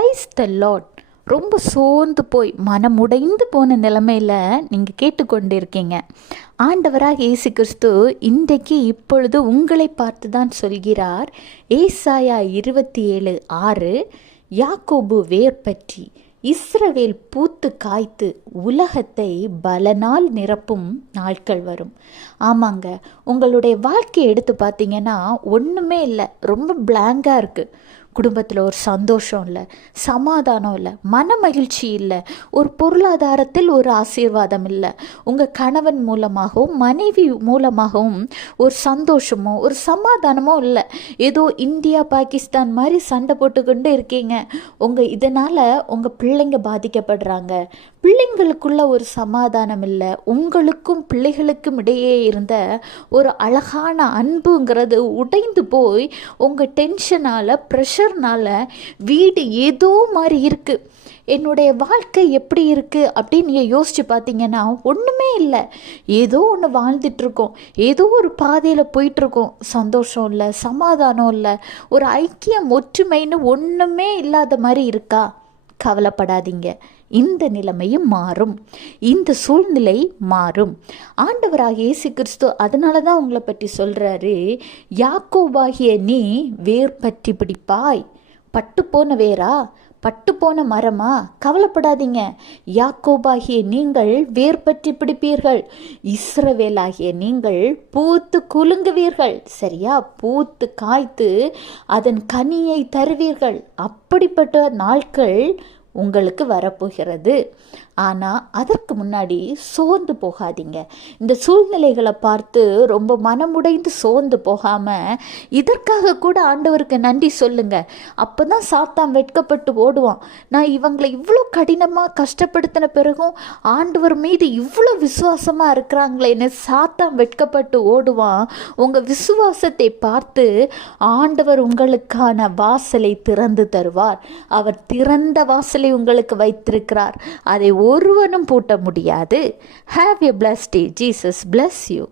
Praise the Lord. ரொம்ப சோர்ந்து போய் மனமுடைந்து போன நிலைமையில் நீங்கள் கேட்டுக்கொண்டிருக்கீங்க. ஆண்டவராக இயேசு கிறிஸ்து இன்றைக்கு இப்பொழுது உங்களை பார்த்து தான் சொல்கிறார். ஏசாயா 27:6, யாக்கோபு வேர் பற்றி இஸ்ரவேல் பூத்து காய்த்து உலகத்தை பலனால் நிரப்பும் நாட்கள் வரும். ஆமாங்க, உங்களுடைய வாழ்க்கையை எடுத்து பார்த்தீங்கன்னா ஒன்றுமே இல்லை, ரொம்ப பிளாங்காக இருக்குது. குடும்பத்தில் ஒரு சந்தோஷம் இல்லை, சமாதானம் இல்லை, மன மகிழ்ச்சி இல்லை, ஒரு பொருளாதாரத்தில் ஒரு ஆசீர்வாதம் இல்லை, உங்கள் கணவன் மூலமாகவும் மனைவி மூலமாகவும் ஒரு சந்தோஷமோ ஒரு சமாதானமோ இல்லை. ஏதோ இந்தியா பாகிஸ்தான் மாதிரி சண்டை போட்டுக்கொண்டு இருக்கீங்க. இதனால் உங்கள் பிள்ளைங்க பாதிக்கப்படுறாங்க. பிள்ளைங்களுக்குள்ள ஒரு சமாதானம் இல்லை. உங்களுக்கும் பிள்ளைகளுக்கும் இடையே இருந்த ஒரு அழகான அன்புங்கிறது உடைந்து போய் உங்கள் டென்ஷனால் ப்ரெஷர்னால் வீடு ஏதோ மாதிரி இருக்குது. என்னுடைய வாழ்க்கை எப்படி இருக்குது அப்படின்னு நீங்கள் யோசித்து பார்த்தீங்கன்னா ஒன்றுமே இல்லை. ஏதோ ஒன்று வாழ்ந்துட்டுருக்கோம், ஏதோ ஒரு பாதையில் போயிட்டுருக்கோம். சந்தோஷம் இல்லை, சமாதானம் இல்லை, ஒரு ஐக்கியம் ஒற்றுமைன்னு ஒன்றுமே இல்லாத மாதிரி இருக்கா? கவலைப்படாதீங்க, இந்த நிலைமையும் மாறும், இந்த சூழ்நிலை மாறும். ஆண்டவராகிய இயேசு கிறிஸ்து அதனால தான் உங்களை பற்றி சொல்கிறாரு, யாக்கோபாகிய நீ வேர் பற்றி பிடிப்பாய். பட்டுப்போன வேரா, பட்டுப்போன மரமா? கவலைப்படாதீங்க, யாக்கோபாகிய நீங்கள் வேர் பற்றி பிடிப்பீர்கள், இஸ்ரவேலாகிய நீங்கள் பூத்து குலுங்குவீர்கள். சரியா? பூத்து காய்த்து அதன் கனியை தருவீர்கள். அப்படிப்பட்ட நாட்கள் உங்களுக்கு வரப்போகிறது. ஆனால் அதற்கு முன்னாடி சோர்ந்து போகாதீங்க. இந்த சூழ்நிலைகளை பார்த்து ரொம்ப மனமுடைந்து சோர்ந்து போகாமல் இதற்காக கூட ஆண்டவருக்கு நன்றி சொல்லுங்க. அப்போ தான் சாத்தான் வெட்கப்பட்டு ஓடுவான். நான் இவங்களை இவ்வளோ கடினமாக கஷ்டப்படுத்தின பிறகும் ஆண்டவர் மீது இவ்வளோ விசுவாசமாக இருக்கிறாங்களேன்னு சாத்தான் வெட்கப்பட்டு ஓடுவான். உங்கள் விசுவாசத்தை பார்த்து ஆண்டவர் உங்களுக்கான வாசலை திறந்து தருவார். அவர் திறந்த வாசலை உங்களுக்கு வைத்திருக்கிறார். அதை ஒருவனும் பூட்ட முடியாது. Have a blessed day. Jesus bless you.